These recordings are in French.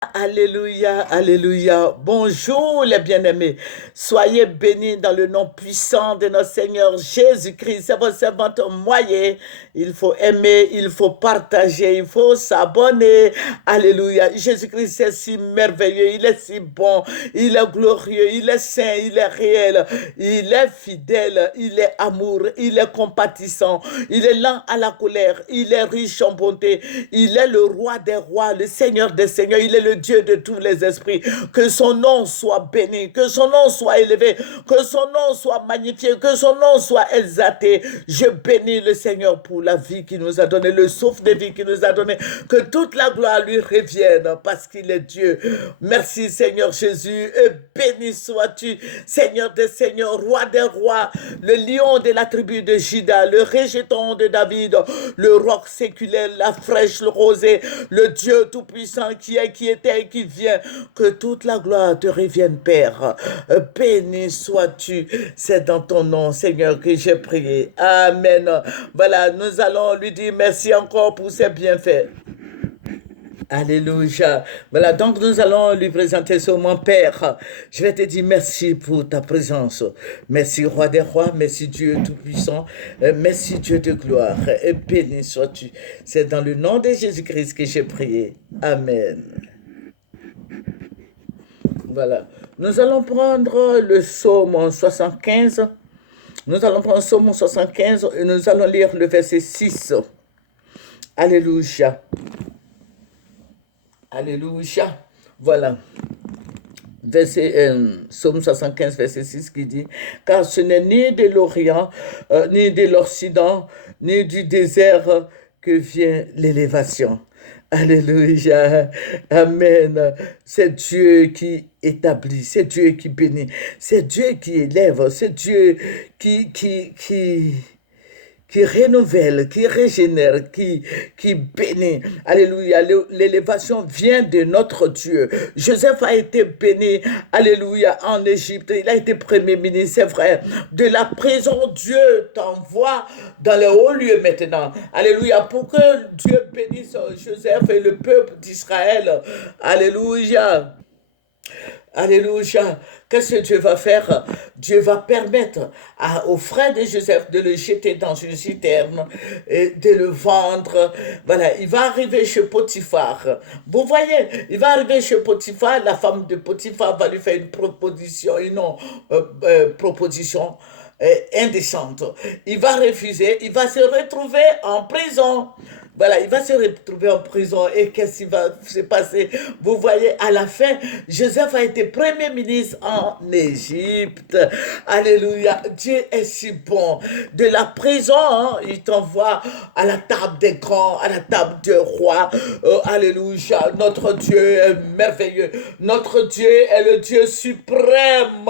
Alléluia, alléluia. Bonjour les bien-aimés. Soyez bénis dans le nom puissant de notre Seigneur Jésus-Christ. C'est votre servante moyen. Il faut aimer, il faut partager, il faut s'abonner. Alléluia. Jésus-Christ est si merveilleux, il est si bon, il est glorieux, il est saint, il est réel, il est fidèle, il est amour, il est compatissant, il est lent à la colère, il est riche en bonté, il est le roi des rois, le Seigneur des seigneurs, il est le Dieu de tous les esprits. Que son nom soit béni, que son nom soit élevé, que son nom soit magnifié, que son nom soit exalté. Je bénis le Seigneur pour la vie qu'il nous a donnée, le souffle de vie qu'il nous a donné. Que toute la gloire lui revienne parce qu'il est Dieu. Merci Seigneur Jésus et béni sois-tu, Seigneur des seigneurs, roi des rois, le lion de la tribu de Juda, le rejeton de David, le roc séculaire, la fraîche, le rosée, le Dieu tout-puissant qui est, qui était et qui vient. Que toute la gloire te revienne, Père. Béni sois-tu. C'est dans ton nom, Seigneur, que j'ai prié. Amen. Voilà, nous allons lui dire merci encore pour ses bienfaits. Alléluia. Voilà, donc nous allons lui présenter ce moment, Père. Je vais te dire merci pour ta présence. Merci, Roi des rois. Merci, Dieu Tout-Puissant. Merci, Dieu de gloire. Et béni sois-tu. C'est dans le nom de Jésus-Christ que j'ai prié. Amen. Voilà. Nous allons prendre le psaume 75. Nous allons prendre le psaume 75 et nous allons lire le verset 6. Alléluia. Alléluia. Voilà. Psaume 75, verset 6 qui dit, car ce n'est ni de l'Orient, ni de l'Occident, ni du désert que vient l'élévation. Alléluia. Amen. C'est Dieu qui établit, c'est Dieu qui bénit, c'est Dieu qui élève, c'est Dieu qui renouvelle, qui régénère, qui bénit. Alléluia. L'élévation vient de notre Dieu. Joseph a été béni, alléluia, en Égypte. Il a été premier ministre, c'est vrai. De la prison, Dieu t'envoie dans les hauts lieux maintenant. Alléluia. Pour que Dieu bénisse Joseph et le peuple d'Israël. Alléluia. Alléluia. Qu'est-ce que Dieu va faire? Dieu va permettre aux frères de Joseph de le jeter dans une citerne et de le vendre. Voilà, il va arriver chez Potiphar. Vous voyez, il va arriver chez Potiphar. La femme de Potiphar va lui faire une proposition, proposition indécente. Il va refuser, il va se retrouver en prison. Voilà, il va se retrouver en prison et qu'est-ce qui va se passer? Vous voyez, à la fin, Joseph a été premier ministre en Égypte. Alléluia, Dieu est si bon. De la prison, hein, il t'envoie à la table des grands, à la table des rois. Alléluia, notre Dieu est merveilleux. Notre Dieu est le Dieu suprême.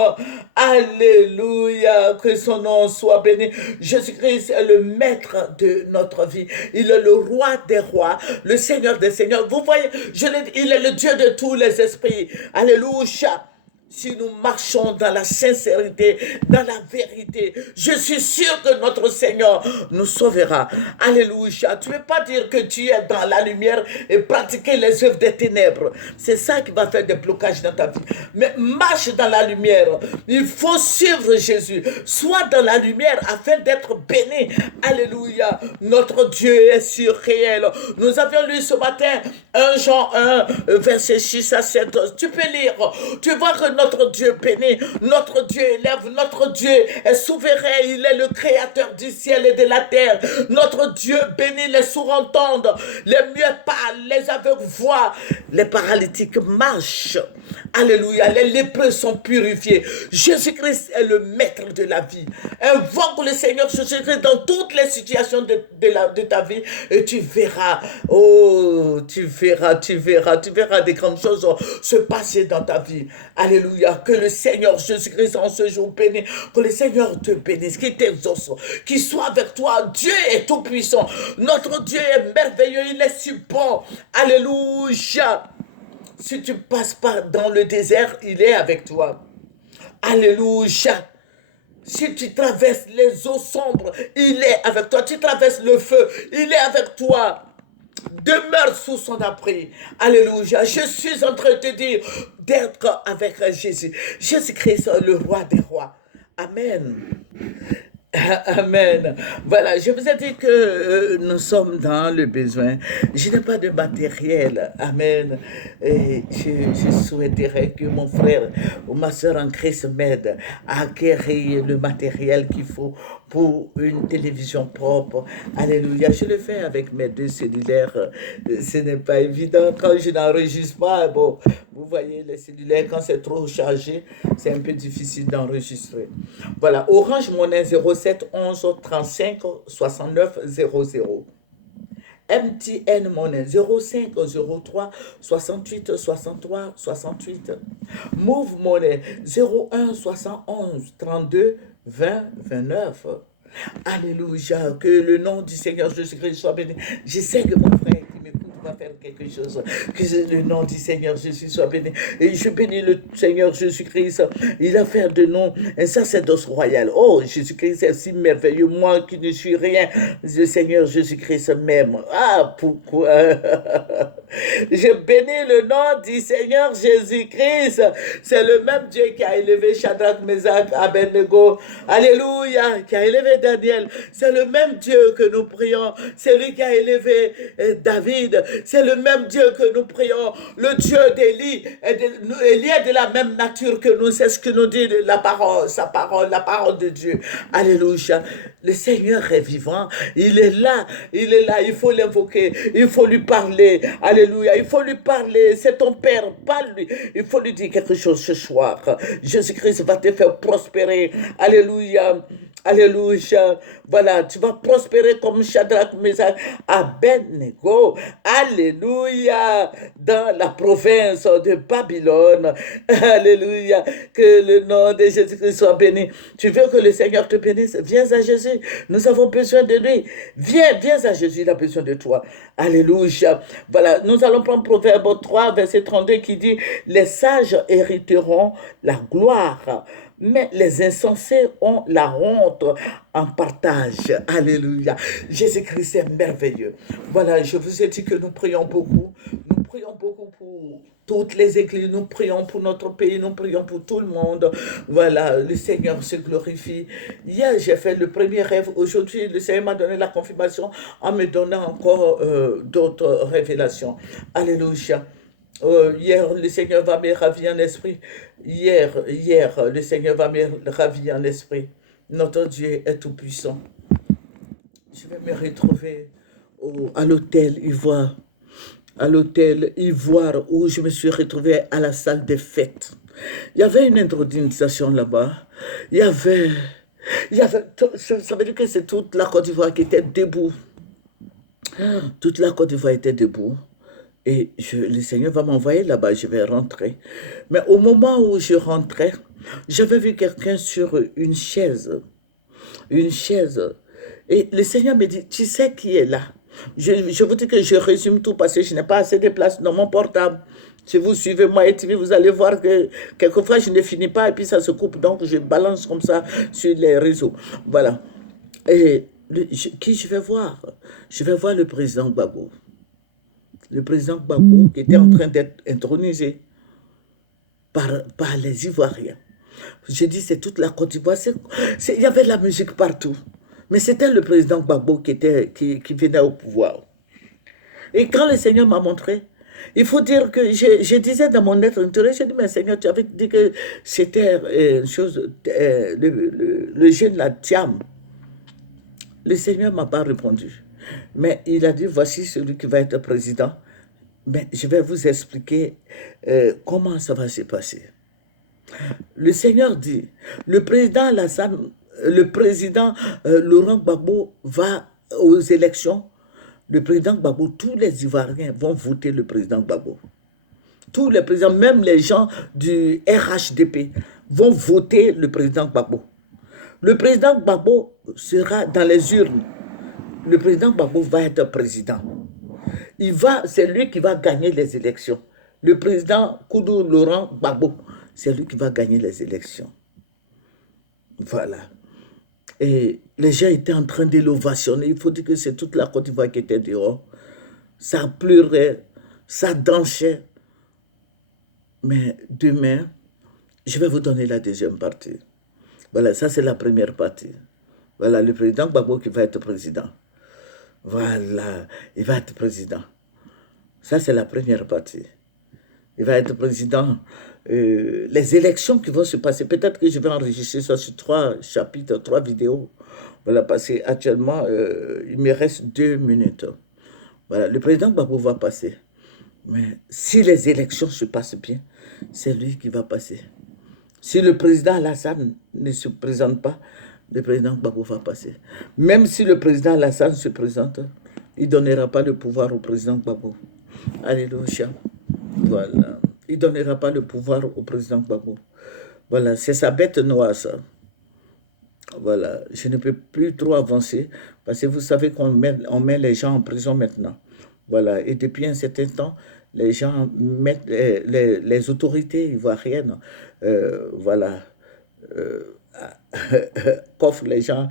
Alléluia, que son nom soit béni. Jésus-Christ est le maître de notre vie. Il est le roi des rois, le Seigneur des seigneurs. Vous voyez, je l'ai dit, il est le Dieu de tous les esprits. Alléluia. Si nous marchons dans la sincérité, dans la vérité, je suis sûr que notre Seigneur nous sauvera. Alléluia. Tu ne peux pas dire que tu es dans la lumière et pratiquer les œuvres des ténèbres. C'est ça qui va faire des blocages dans ta vie. Mais marche dans la lumière. Il faut suivre Jésus. Sois dans la lumière afin d'être béni. Alléluia. Notre Dieu est surréel. Nous avions lu ce matin 1 Jean 1, verset 6 à 7. Tu peux lire. Tu vois que notre Dieu bénit, notre Dieu élève, notre Dieu est souverain, il est le créateur du ciel et de la terre. Notre Dieu bénit, les sourds entendent, les muets parlent, les aveugles voient, les paralytiques marchent. Alléluia, les lépreux sont purifiés. Jésus-Christ est le maître de la vie. Invoque le Seigneur Jésus-Christ dans toutes les situations de ta vie et tu verras, oh, tu verras des grandes choses se passer dans ta vie. Alléluia, que le Seigneur Jésus-Christ en ce jour bénisse, que le Seigneur te bénisse, qu'il t'exauce, qu'il soit avec toi. Dieu est tout puissant. Notre Dieu est merveilleux, il est si bon. Alléluia. Si tu passes pas dans le désert, il est avec toi. Alléluia. Si tu traverses les eaux sombres, il est avec toi. Tu traverses le feu, il est avec toi. Demeure sous son abri. Alléluia. Je suis en train de te dire d'être avec Jésus. Jésus-Christ, le roi des rois. Amen. Amen. Voilà, je vous ai dit que nous sommes dans le besoin. Je n'ai pas de matériel. Amen. Et je souhaiterais que mon frère ou ma soeur en Christ m'aide à acquérir le matériel qu'il faut pour une télévision propre. Alléluia. Je le fais avec mes deux cellulaires. Ce n'est pas évident quand je n'enregistre pas. Bon, vous voyez, les cellulaires, quand c'est trop chargé, c'est un peu difficile d'enregistrer. Voilà, Orange Monnaie 07 11 35 69 00. MTN Monnaie 05 03 68 63 68. Move Monnaie 01 71 32 20 29. Alléluia, que le nom du Seigneur Jésus-Christ soit béni. Je sais que mon frère qui m'écoute va faire quelque chose. Que le nom du Seigneur Jésus soit béni. Et je bénis le Seigneur Jésus-Christ. Il a fait de nous un sacerdoce royal. Oh, Jésus-Christ est si merveilleux. Moi qui ne suis rien, le Seigneur Jésus-Christ m'aime. Ah, pourquoi? Je bénis le nom du Seigneur Jésus-Christ. C'est le même Dieu qui a élevé Shadrach, Meshach, Abednego. Alléluia, qui a élevé Daniel. C'est le même Dieu que nous prions. C'est lui qui a élevé David. C'est le même Dieu que nous prions. Le Dieu d'Élie. Élie est de la même nature que nous. C'est ce que nous dit la parole, sa parole, la parole de Dieu. Alléluia. Le Seigneur est vivant. Il est là. Il est là. Il faut l'invoquer. Il faut lui parler. Alléluia. Il faut lui parler. C'est ton Père. Parle-lui. Il faut lui dire quelque chose ce soir. Jésus-Christ va te faire prospérer. Alléluia. Alléluia. Voilà, tu vas prospérer comme Shadrach, Meshach, Abednego. Alléluia. Dans la province de Babylone. Alléluia. Que le nom de Jésus-Christ soit béni. Tu veux que le Seigneur te bénisse? Viens à Jésus. Nous avons besoin de lui. Viens à Jésus. Il a besoin de toi. Alléluia. Voilà, nous allons prendre Proverbe 3, verset 32 qui dit: les sages hériteront la gloire, mais les insensés ont la honte en partage. Alléluia. Jésus-Christ est merveilleux. Voilà, je vous ai dit que nous prions beaucoup. Nous prions beaucoup pour toutes les églises. Nous prions pour notre pays. Nous prions pour tout le monde. Voilà, le Seigneur se glorifie. Hier, j'ai fait le premier rêve. Aujourd'hui, le Seigneur m'a donné la confirmation en me donnant encore d'autres révélations. Alléluia. Hier, le Seigneur va me ravir en esprit. Hier, le Seigneur va me ravir en esprit. Notre Dieu est tout puissant. Je vais me retrouver à l'hôtel Ivoire. À l'hôtel Ivoire où je me suis retrouvé à la salle des fêtes. Il y avait une intronisation là-bas. Il y avait, ça veut dire que c'est toute la Côte d'Ivoire qui était debout. Toute la Côte d'Ivoire était debout. Et le Seigneur va m'envoyer là-bas, je vais rentrer. Mais au moment où je rentrais, j'avais vu quelqu'un sur une chaise. Une chaise. Et le Seigneur me dit: tu sais qui est là? Je vous dis que je résume tout parce que je n'ai pas assez de place dans mon portable. Si vous suivez moi et TV, vous allez voir que quelquefois je ne finis pas et puis ça se coupe. Donc je balance comme ça sur les réseaux. Voilà. Et qui je vais voir? Je vais voir le président Gbagbo. Le président Gbagbo qui était en train d'être intronisé par les Ivoiriens. J'ai dit, c'est toute la Côte d'Ivoire. Il y avait de la musique partout. Mais c'était le président Gbagbo qui venait au pouvoir. Et quand le Seigneur m'a montré, il faut dire que je disais dans mon être intérieur, j'ai dit: mais Seigneur, tu avais dit que c'était une chose, le jeune, la Thiam. Le Seigneur ne m'a pas répondu. Mais il a dit: voici celui qui va être président. Mais je vais vous expliquer comment ça va se passer. Le Seigneur dit: le président Alassane, le président Laurent Gbagbo va aux élections. Le président Gbagbo, tous les Ivoiriens vont voter le président Gbagbo. Tous les présidents, même les gens du RHDP, vont voter le président Gbagbo. Le président Gbagbo sera dans les urnes. Le président Gbagbo va être président. C'est lui qui va gagner les élections. Le président Koudou Laurent Gbagbo, c'est lui qui va gagner les élections. Voilà. Et les gens étaient en train de l'ovationner. Il faut dire que c'est toute la Côte d'Ivoire qui était dehors. ça pleurait, ça dansait. Mais demain, je vais vous donner la deuxième partie. Voilà, ça c'est la première partie. Voilà, le président Gbagbo qui va être président. Voilà, il va être président. Ça c'est la première partie. Il va être président. Les élections qui vont se passer, peut-être que je vais enregistrer ça sur 3 chapitres, 3 vidéos. Voilà, parce qu'actuellement, il me reste 2 minutes. Voilà, le président Gbagbo va passer. Mais si les élections se passent bien, c'est lui qui va passer. Si le président Alassane ne se présente pas, le président Gbagbo va passer. Même si le président Alassane se présente, il ne donnera pas le pouvoir au président Gbagbo. Alléluia. Voilà. Il ne donnera pas le pouvoir au président Gbagbo. Voilà, c'est sa bête noire, ça. Voilà, je ne peux plus trop avancer parce que vous savez qu'on met les gens en prison maintenant. Voilà, et depuis un certain temps, les gens mettent les autorités ivoiriennes, voilà, euh, coffrent les gens,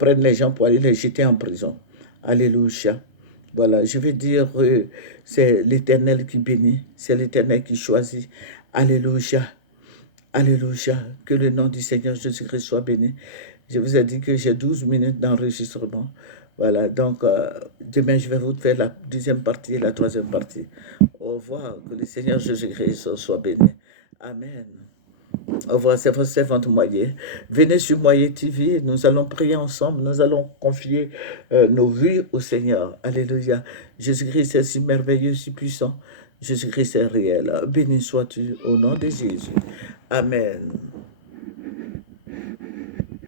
prennent les gens pour aller les jeter en prison. Alléluia. Voilà, je vais dire, c'est l'Éternel qui bénit, c'est l'Éternel qui choisit. Alléluia. Alléluia. Que le nom du Seigneur Jésus-Christ soit béni. Je vous ai dit que j'ai 12 minutes d'enregistrement. Voilà, donc demain, je vais vous faire la deuxième partie et la troisième partie. Au revoir. Que le Seigneur Jésus-Christ soit béni. Amen. Au revoir, c'est votre servante Moyer. Venez sur Moyer TV, nous allons prier ensemble, nous allons confier nos vies au Seigneur. Alléluia. Jésus-Christ est si merveilleux, si puissant. Jésus-Christ est réel. Béni sois-tu au nom de Jésus. Amen.